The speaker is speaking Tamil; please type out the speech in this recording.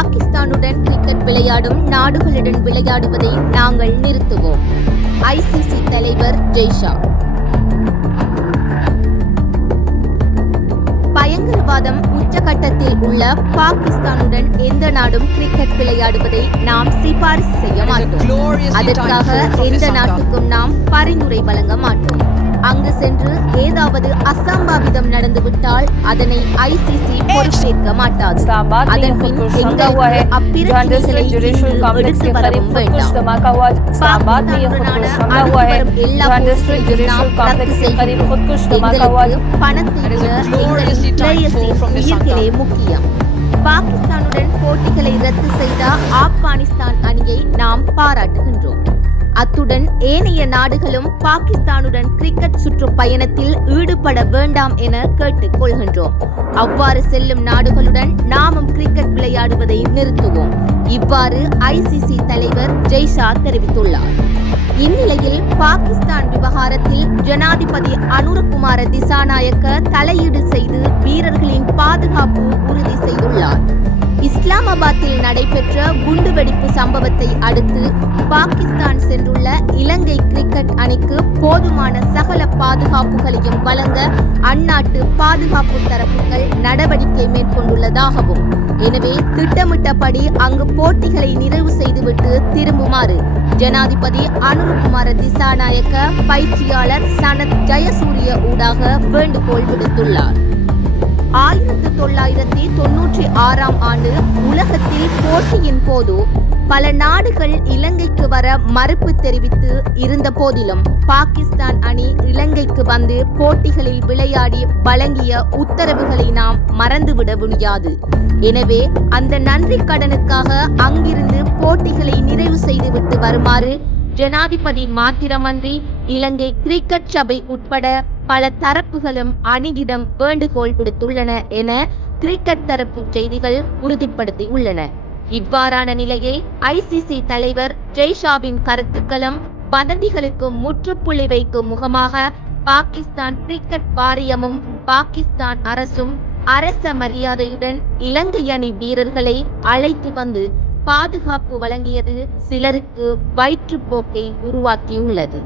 பாகிஸ்தானுடன் கிரிக்கெட் விளையாடும் நாடுகளுடன் விளையாடுவதை நாங்கள் நிறுத்துவோம். ஐசிசி தலைவர் ஜெய்ஷா. பயங்கரவாதம் உச்சகட்டத்தில் உள்ள பாகிஸ்தானுடன் எந்த நாடும் கிரிக்கெட் விளையாடுவதை நாம் சிபாரிசு செய்ய மாட்டோம். அதற்காக எந்த நாட்டுக்கும் நாம் பரிந்துரை வழங்க மாட்டோம். அங்கு சென்று ஏதாவது அசம்பாவிதம் நடந்துவிட்டால் அதனை ஐசிசி பொறுப்பேற்க மாட்டாது. அதன்பின் எங்களுக்கு அப்பிரச்சனைகளை எடுத்து வரவும் வேண்டாம். பாகிஸ்தானுடனான அடுத்து எல்லா போட்டிகளையும் நாம் ரத்து செய்கிறோம். எங்களுக்கு பணத்தை விட எங்களின் பிளேயர்ஸின் உயிர்களே முக்கியம். பாகிஸ்தானுடன் போட்டிகளை ரத்து செய்த ஆப்கானிஸ்தான் அணியை நாம் பாராட்டுகின்றோம். அத்துடன் ஏனைய நாடுகளும் பாகிஸ்தானுடன் கிரிக்கெட் சுற்றுப்பயணத்தில் ஈடுபட வேண்டாம் என கேட்டுக் கொள்கின்றோம். அவ்வாறு செல்லும் நாடுகளுடன் நாமும் கிரிக்கெட் விளையாடுவதை நிறுத்துவோம். இவ்வாறு ஐசிசி தலைவர் ஜெய்ஷா தெரிவித்துள்ளார். இந்நிலையில் பாகிஸ்தான் விவகாரத்தில் ஜனாதிபதி அனுரகுமார திசாநாயக்க தலையீடு செய்து வீரர்களின் பாதுகாப்பு உறுதி செய்துள்ளார். இஸ்லாமாபாத்தில் நடைபெற்ற குண்டுவெடிப்பு சம்பவத்தை அடுத்து பாகிஸ்தான் சென்றுள்ள இலங்கை கிரிக்கெட் அணிக்கு போதுமான சகல பாதுகாப்புகளையும் வழங்க அந்நாட்டு பாதுகாப்பு தரப்புகள் நடவடிக்கை மேற்கொண்டுள்ளதாகவும், எனவே திட்டமிட்டபடி அங்கு போட்டிகளை நிறைவு செய்துவிட்டு திரும்புமாறு ஜனாதிபதி அனுரகுமார திசாநாயக்க பயிற்சியாளர் சனத் ஜயசூரிய ஊடாக வேண்டுகோள் விடுத்துள்ளார். 1996 ஆண்டு உலகத்தில் போட்டியின் போது பல நாடுகள் இலங்கைக்கு வர மறுப்பு தெரிவித்து இருந்த போதிலும் பாகிஸ்தான் அணி இலங்கைக்கு வந்து போட்டிகளில் விளையாடி வழங்கிய உத்தரவுகளை நாம் மறந்துவிட முடியாது. எனவே அந்த நன்றி கடனுக்காக அங்கிருந்து போட்டிகளை நிறைவு செய்துவிட்டு வருமாறு ஜனாதிபதி மாத்திரமன்றி இலங்கை கிரிக்கெட் சபை உட்பட பல தரப்புகளும் அணியிடம் வேண்டுகோள் விடுத்துள்ளன என கிரிக்கெட் தரப்பு செய்திகள் உறுதிப்படுத்தியுள்ளன. இவ்வாறான நிலையை ஐசிசி தலைவர் ஜெய்ஷாவின் கருத்துக்களும் வதந்திகளுக்கு முற்றுப்புள்ளி வைக்கும் முகமாக பாகிஸ்தான் கிரிக்கெட் வாரியமும் பாகிஸ்தான் அரசும் அரச மரியாதையுடன் இலங்கை அணி வீரர்களை அழைத்து வந்து பாதுகாப்பு வழங்கியது சிலருக்கு வயிற்றுப்போக்கை உருவாக்கியுள்ளது.